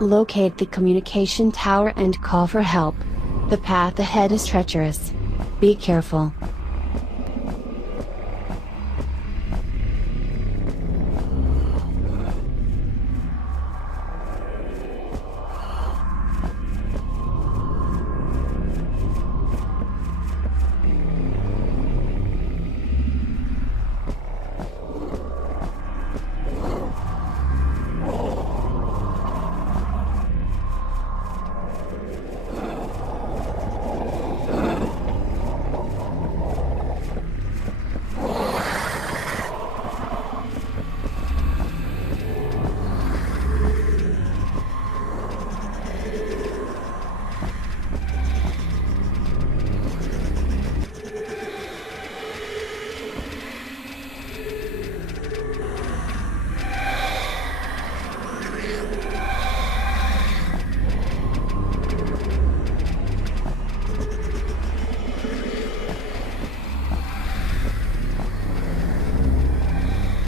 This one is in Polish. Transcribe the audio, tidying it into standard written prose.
Locate the communication tower and call for help. The path ahead is treacherous. Be careful.